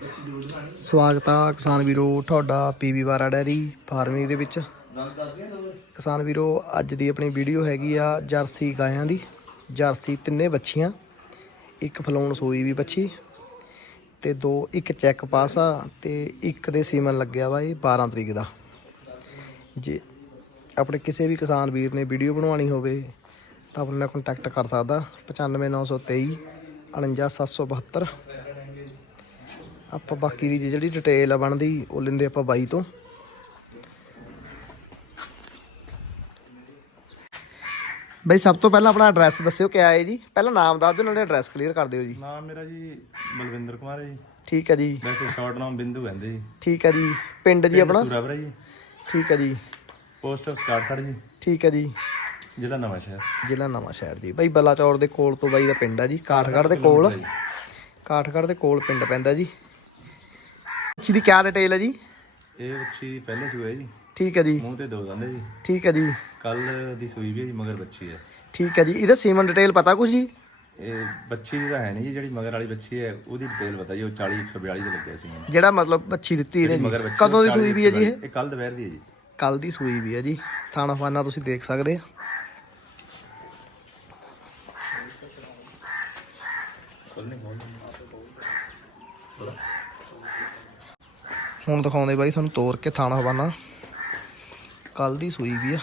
ਸਵਾਗਤ ਆ ਕਿਸਾਨ ਵੀਰੋ, ਤੁਹਾਡਾ ਪੀਵੀ ਵਾਰਾ ਡੈਰੀ ਫਾਰਮਿੰਗ ਦੇ ਵਿੱਚ। ਕਿਸਾਨ ਵੀਰੋ, ਅੱਜ ਦੀ ਆਪਣੀ ਵੀਡੀਓ ਹੈਗੀ ਆ ਜਰਸੀ ਗਾਇਆਂ ਦੀ, ਜਰਸੀ ਤਿੰਨੇ ਬੱਚੀਆਂ, ਇੱਕ ਫਲੋਣ ਸੋਈ ਵੀ ਬੱਚੀ ਤੇ ਦੋ, ਇੱਕ ਚੈੱਕ ਪਾਸ ਆ ਤੇ ਇੱਕ ਦੇ ਸੀਮਨ ਲੱਗਿਆ ਵਾ ਇਹ 12 ਤਰੀਕ ਦਾ। ਜੇ ਆਪਣੇ ਕਿਸੇ ਵੀ ਕਿਸਾਨ ਵੀਰ ਨੇ ਵੀਡੀਓ ਬਣਵਾਉਣੀ ਹੋਵੇ ਤਾਂ ਆਪਣੇ ਨਾਲ ਕੰਟੈਕਟ ਕਰ ਸਕਦਾ। 95923 49772 ਆਪਾਂ ਬਾਕੀ ਦੀ ਜਿਹੜੀ ਡਿਟੇਲ ਆ ਬਣਦੀ ਉਹ ਲੈਂਦੇ ਆਪਾਂ ਬਾਈ ਤੋਂ। ਬਈ ਸਭ ਤੋਂ ਪਹਿਲਾਂ ਆਪਣਾ ਐਡਰੈਸ ਦੱਸਿਓ ਕਿਆ ਹੈ ਜੀ? ਪਹਿਲਾਂ ਨਾਮ ਦੱਸ ਦਿਓ ਨਾਲੇ ਐਡਰੈਸ ਕਲੀਅਰ ਕਰ ਦਿਓ ਜੀ। ਨਾਮ ਮੇਰਾ ਜੀ ਬਲਵਿੰਦਰ ਕੁਮਾਰ ਹੈ ਜੀ। ਠੀਕ ਹੈ ਜੀ। ਵੈਸੇ ਸ਼ਾਰਟ ਨਾਮ ਬਿੰਦੂ ਕਹਿੰਦੇ ਜੀ। ਠੀਕ ਹੈ ਜੀ। ਪਿੰਡ ਜੀ ਆਪਣਾ? ਸੂਰਾਵਰਾ ਜੀ। ਠੀਕ ਹੈ ਜੀ। ਪੋਸਟ ਆਫ ਸਟਾਰਟਰ ਜੀ। ਠੀਕ ਹੈ ਜੀ। ਜ਼ਿਲ੍ਹਾ ਨਵਾਂ ਸ਼ਹਿਰ। ਜ਼ਿਲ੍ਹਾ ਨਵਾਂ ਸ਼ਹਿਰ ਜੀ। ਬਈ ਬਲਾਚੌਰ ਦੇ ਕੋਲ ਤੋਂ ਬਾਈ ਦਾ ਪਿੰਡ ਆ ਜੀ। ਕਾਠਗੜ੍ਹ ਦੇ ਕੋਲ। ਕਾਠਗੜ੍ਹ ਦੇ ਕੋਲ ਪਿੰਡ ਪੈਂਦਾ ਜੀ। ਅੱਛੀ ਦੀ ਕਿਆ ਡਿਟੇਲ ਹੈ ਜੀ? ਇਹ ਬੱਚੀ ਪਹਿਲੇ ਸੂਏ ਜੀ। ਠੀਕ ਹੈ ਜੀ। ਮੂੰਹ ਤੇ ਦੋ ਦੰਦੇ ਜੀ। ਠੀਕ ਹੈ ਜੀ। ਕੱਲ ਦੀ ਸੂਈ ਵੀ ਹੈ ਜੀ ਮਗਰ ਬੱਚੀ ਹੈ। ਠੀਕ ਹੈ ਜੀ। ਇਹਦਾ ਸੀਮਨ ਡਿਟੇਲ ਪਤਾ ਕੁਝ ਜੀ? ਇਹ ਬੱਚੀ ਦੀ ਹੈ ਨਹੀਂ ਜੀ ਜਿਹੜੀ ਮਗਰ ਵਾਲੀ ਬੱਚੀ ਹੈ ਉਹਦੀ ਡਿਟੇਲ ਪਤਾ ਜੀ ਉਹ 40 142 ਦੇ ਲੱਗਿਆ ਸੀ ਮੈਨੂੰ ਜਿਹੜਾ ਮਤਲਬ ਬੱਚੀ ਦਿੱਤੀ ਇਹਨੇ ਮਗਰ ਜੀ। ਬੱਚੀ ਕਦੋਂ ਦੀ 40 ਸੂਈ ਵੀ ਹੈ ਜੀ ਇਹ? ਇਹ ਕੱਲ ਦੁਪਹਿਰ ਦੀ ਹੈ ਜੀ। ਕੱਲ ਦੀ ਸੂਈ ਵੀ ਹੈ ਜੀ। ਥਾਣਾ ਫਾਨਾ ਤੁਸੀਂ ਦੇਖ ਸਕਦੇ ਆ। ਹੁਣ ਦਿਖਾਉਂਦੇ ਬਾਈ ਤੁਹਾਨੂੰ ਤੋਰ ਕੇ ਥਾਣਾ ਹਵਾਨਾ। ਕੱਲ ਦੀ ਸੂਈ ਵੀ ਆ।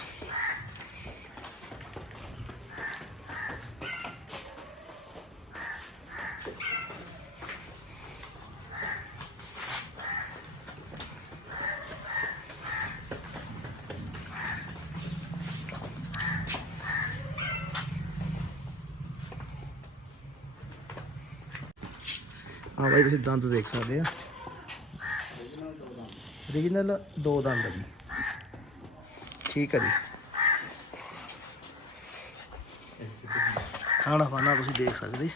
ਹਾਂ ਬਾਈ ਤੁਸੀਂ ਦੰਦ ਦੇਖ ਸਕਦੇ ਆ। ਰੀਜਨਲ ਦੋ ਦੰਦ ਜੀ। ਠੀਕ ਹੈ ਜੀ। ਖਾਣਾ ਖਾਣਾ ਤੁਸੀਂ ਦੇਖ ਸਕਦੇ।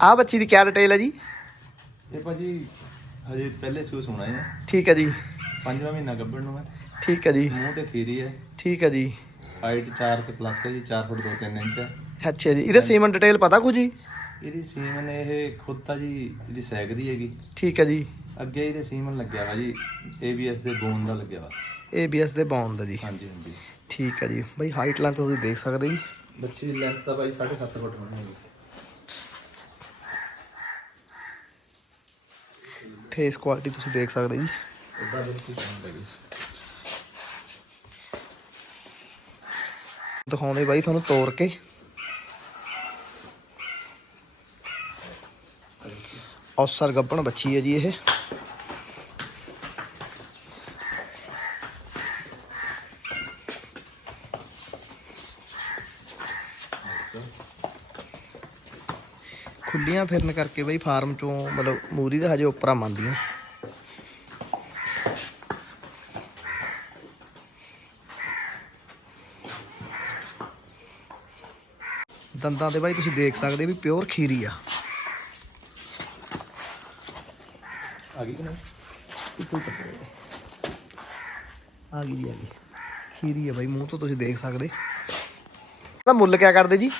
ਆ ਬੱਚੀ ਦੀ ਕਿਆ ਡਿਟੇਲ ਹੈ ਜੀ? ਇਹ ਭਾਜੀ ਹਜੇ ਪਹਿਲੇ ਸੂਏ ਸੁਣਾ ਹੈ। ਠੀਕ ਹੈ ਜੀ। ਪੰਜਵਾਂ ਮਹੀਨਾ ਗੱਭਣ ਨੂੰ ਹੈ। ਠੀਕ ਹੈ ਜੀ। ਮੂੰਹ ਤੇ ਖੀਰੀ ਹੈ। ਠੀਕ ਹੈ ਜੀ। ਹਾਈਟ 4 ਤੇ ਪਲੱਸ ਹੈ ਜੀ 4 ਫੁੱਟ 2 3 ਇੰਚ ਹੈ। ਅੱਛਾ ਜੀ। ਇਹਦਾ ਸੀਮਨ ਡਿਟੇਲ ਪਤਾ ਕੁਝ ਜੀ? ਇਹਦੀ ਸੀਮਨ ਇਹ ਖੁਦ ਤਾਂ ਜੀ ਇਹਦੀ ਦੀ ਹੈਗੀ। ਠੀਕ ਹੈ ਜੀ। ਅੱਗੇ ਇਹਦੇ ਸੀਮਨ ਲੱਗਿਆ ਵਾ ਜੀ ABS ਦੇ ਬੋਨ ਦਾ ਲੱਗਿਆ ਵਾ। ABS ਦੇ ਬੌਂਡ ਦਾ ਜੀ। ਹਾਂਜੀ ਹਾਂਜੀ। ਠੀਕ ਹੈ ਜੀ। ਬਈ ਹਾਈਟ ਲੈਂਥ ਤੁਸੀਂ ਦੇਖ ਸਕਦੇ ਜੀ। ਬੱਚੀ ਦੀ ਲੈਂਥ ਤਾਂ ਬਾਈ 7.5 ਫੁੱਟ ਹੋਣੀ ਹੈ ਫੇਸ ਕੁਆਲਿਟੀ ਤੁਸੀਂ ਦੇਖ ਸਕਦੇ ਜੀ। ਉਹਦਾ ਬਿਲਕੁਲ ਸਮਾਨ ਲੱਗੀ ਦਿਖਾਉਂਦੇ ਬਾਈ ਤੁਹਾਨੂੰ ਤੋੜ ਕੇ। ਔਸਰ ਗੱਬਣ ਬੱਚੀ ਹੈ ਜੀ ਇਹ। ਖੁੱਲੀਆਂ ਫਿਰਨ ਕਰਕੇ ਬਈ ਫਾਰਮ ਚੋਂ ਮਤਲਬ ਮੂਰੀ ਦਾ ਹਜੇ ਉੱਪਰਾਂ ਮੰਦੀਆਂ ਦੰਦਾਂ ਦੇ ਬਾਈ ਤੁਸੀਂ ਦੇਖ ਸਕਦੇ ਵੀ ਪਿਓਰ ਖੀਰੀ ਆ। ਆ ਗਈ ਕਿ ਨਹੀਂ? ਆ ਗਈ ਜੀ, ਆ ਗਈ। ਖੀਰੀ ਆ ਬਾਈ ਮੂੰਹ ਤੋਂ ਤੁਸੀਂ ਦੇਖ ਸਕਦੇ। ਇਹਦਾ ਮੁੱਲ ਕਿਆ ਕਰਦੇ ਜੀ?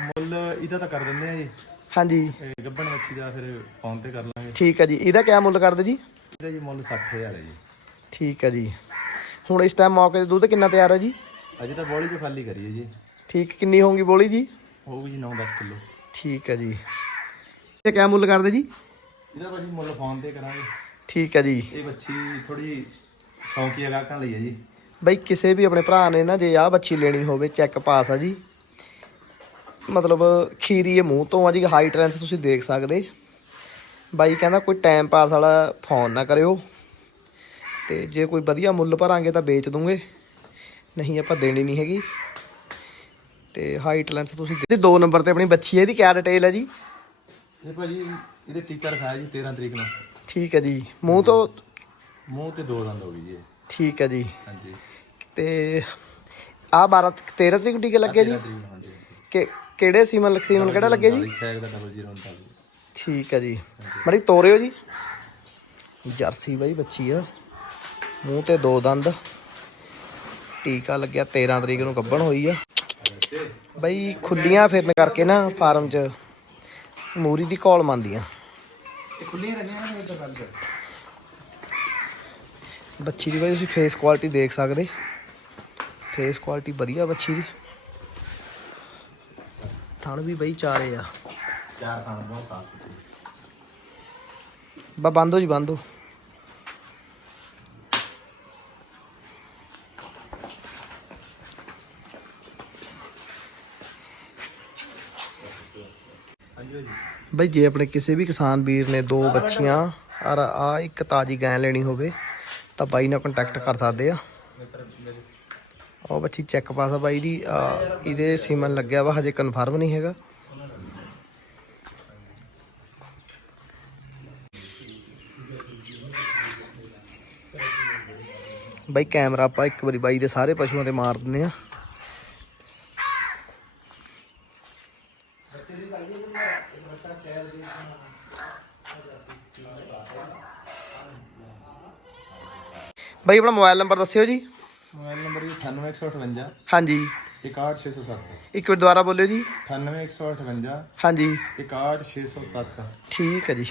ਮੁੱਲ ਇਹਦਾ ਤਾਂ ਕਰ ਦਿੰਦੇ ਆ ਜੀ। ਹਾਂਜੀ। ਇਹ ਗੱਭਣ ਮੱਛੀ ਦਾ ਫਿਰ ਫੋਨ ਤੇ ਕਰ ਲਾਂਗੇ। ਠੀਕ ਆ ਜੀ। ਇਹਦਾ ਕਿਆ ਮੁੱਲ ਕਰਦੇ ਜੀ? ਇਹਦਾ ਜੀ ਮੁੱਲ 60000 ਹੈ ਜੀ। ਠੀਕ ਆ ਜੀ। ਹੁਣ ਇਸ ਟਾਈਮ ਮੌਕੇ ਤੇ ਦੁੱਧ ਕਿੰਨਾ ਤਿਆਰ ਹੈ ਜੀ? ਅਜੇ ਤਾਂ ਬੋਲੀ ਚ ਖਾਲੀ ਕਰੀਏ ਜੀ। ਠੀਕ ਕਿੰਨੀ ਹੋਊਗੀ ਬੋਲੀ ਜੀ? ਹੋਊਗੀ ਜੀ 9-10 ਕਿਲੋ। ਠੀਕ ਆ ਜੀ। ਇਹ ਕਿਆ ਮੁੱਲ ਕਰਦੇ ਜੀ? ਇਹਦਾ ਭਾਜੀ ਮੁੱਲ ਫੋਨ ਤੇ ਕਰਾਂਗੇ। ਠੀਕ ਆ ਜੀ। ਇਹ ਬੱਚੀ ਥੋੜੀ ਸ਼ੌਂਕੀ ਗਾਹਕਾਂ ਲਈ ਹੈ ਜੀ। ਬਈ ਕਿਸੇ ਵੀ ਆਪਣੇ ਭਰਾ ਨੇ ਨਾ ਜੇ ਆਹ ਬੱਚੀ ਲੈਣੀ ਹੋਵੇ ਚੈੱਕ ਪਾਸ ਆ ਜੀ। ਮਤਲਬ ਖੀਰੀ ਇਹ ਮੂੰਹ ਤੋਂ ਆ ਜੀ ਹਾਈਟ ਲੈਂਥ ਤੁਸੀਂ ਦੇਖ ਸਕਦੇ। ਬਾਈ ਕਹਿੰਦਾ ਕੋਈ ਟਾਈਮ ਪਾਸ ਵਾਲਾ ਫੋਨ ਨਾ ਕਰਿਓ। ਤੇ ਜੇ ਕੋਈ ਵਧੀਆ ਮੁੱਲ ਭਰਾਂਗੇ ਤਾਂ ਵੇਚ ਦੂੰਗੇ। ਨਹੀਂ ਆਪਾਂ ਦੇਣੀ ਨਹੀਂ ਹੈਗੀ। ਤੇ ਹਾਈਟ ਲੈਂਥ ਤੁਸੀਂ ਦੇ ਦੋ ਨੰਬਰ ਤੇ ਆਪਣੀ ਬੱਚੀ ਹੈ ਇਹਦੀ ਕਿਆ ਡਿਟੇਲ ਹੈ ਜੀ? ਇਹ ਭਾਜੀ ਇਹਦੇ ਟੀਕਾ ਰਖਾਇਆ ਜੀ 13 ਤਰੀਕ ਨੂੰ। ਠੀਕ ਹੈ ਜੀ। ਮੂੰਹ ਤੋਂ ਮੂੰਹ ਤੇ ਦੋ ਦੰਦ ਹੋ ਗਈ ਜੀ ਇਹ। ਠੀਕ ਹੈ ਜੀ। ਹਾਂਜੀ। ਤੇ ਆ 12 13 ਤਰੀਕ ਨੂੰ ਟੀਕੇ ਲੱਗੇ ਜੀ? 13 ਤਰੀਕ ਨੂੰ ਹਾਂਜੀ ਕਿ ਕਿਹੜੇ ਸੀਮਨ ਲਕਸੀਮਨ ਕਿਹੜਾ ਲੱਗੇ ਜੀ? ਸੈਗ ਦਾ ਡਬਲ ਜ਼ੀਰੋ ਹੁੰਦਾ ਜੀ। ਠੀਕ ਹੈ ਜੀ। ਮੜੀ ਤੋਰਿਓ ਜੀ। ਜਰਸੀ ਬਾਈ ਬੱਚੀ ਆ। ਮੂੰਹ ਤੇ ਦੋ ਦੰਦ। ਟੀਕਾ ਲੱਗਿਆ 13 ਤਰੀਕ ਨੂੰ ਗੱਭਣ ਹੋਈ ਆ। ਬਈ ਖੁੱਲੀਆਂ ਫਿਰਨ ਕਰਕੇ ਨਾ ਫਾਰਮ 'ਚ ਮੂਰੀ ਦੀ ਕੌਲ ਮੰਦੀਆਂ ਇਹ ਖੁੱਲੀਆਂ ਰਹਿੰਦੀਆਂ ਨਾ ਇਹ ਤਾਂ ਗੱਲ ਬੱਚੀ ਦੀ ਬਈ ਤੁਸੀਂ ਫੇਸ ਕੁਆਲਿਟੀ ਦੇਖ ਸਕਦੇ। ਫੇਸ ਕੁਆਲਿਟੀ ਵਧੀਆ ਬੱਚੀ ਦੀ। ਥਣ ਵੀ ਬਈ ਚਾਰੇ ਆ। ਚਾਰ ਖਾਣ ਬਹੁਤ ਸਾਫ਼ ਸੁਥਰੀ। ਬਾ ਬੰਦੋ ਜੀ ਬੰਦੋ ਬਈ ਜੇ ਆਪਣੇ ਕਿਸੇ ਵੀ ਕਿਸਾਨ ਵੀਰ ਨੇ ਦੋ ਬੱਚੀਆਂ, ਔਰ ਆ ਇੱਕ ਤਾਜੀ ਗਾਂ ਲੈਣੀ ਹੋਵੇ, ਤਾਂ ਬਾਈ ਨਾਲ ਕੰਟੈਕਟ ਕਰ ਸਕਦੇ ਆ। ਉਹ ਬੱਚੀ ਚੈੱਕ ਪਾਸ ਆ ਬਾਈ ਦੀ ਇਹਦੇ ਸੀਮਨ ਲੱਗਿਆ ਵਾ, ਹਜੇ ਕਨਫਰਮ ਨਹੀਂ ਹੈਗਾ। ਬਾਈ ਕੈਮਰਾ ਆਪਾਂ ਇੱਕ ਵਾਰੀ ਬਾਈ ਦੇ ਸਾਰੇ ਪਸ਼ੂਆਂ ਤੇ ਮਾਰ ਦਿੰਦੇ ਆ। ਬਾਈ ਆਪਣਾ ਮੋਬਾਈਲ ਨੰਬਰ ਦੱਸਿਓ ਜੀ। ਮੋਬਾਈਲ ਨੰਬਰ ਜੀ 98158 ਹਾਂਜੀ। 61607 ਇੱਕ ਵਾਰ ਦੁਬਾਰਾ ਬੋਲਿਓ ਜੀ। 98158 ਹਾਂਜੀ। 61607 ਠੀਕ ਹੈ ਜੀ।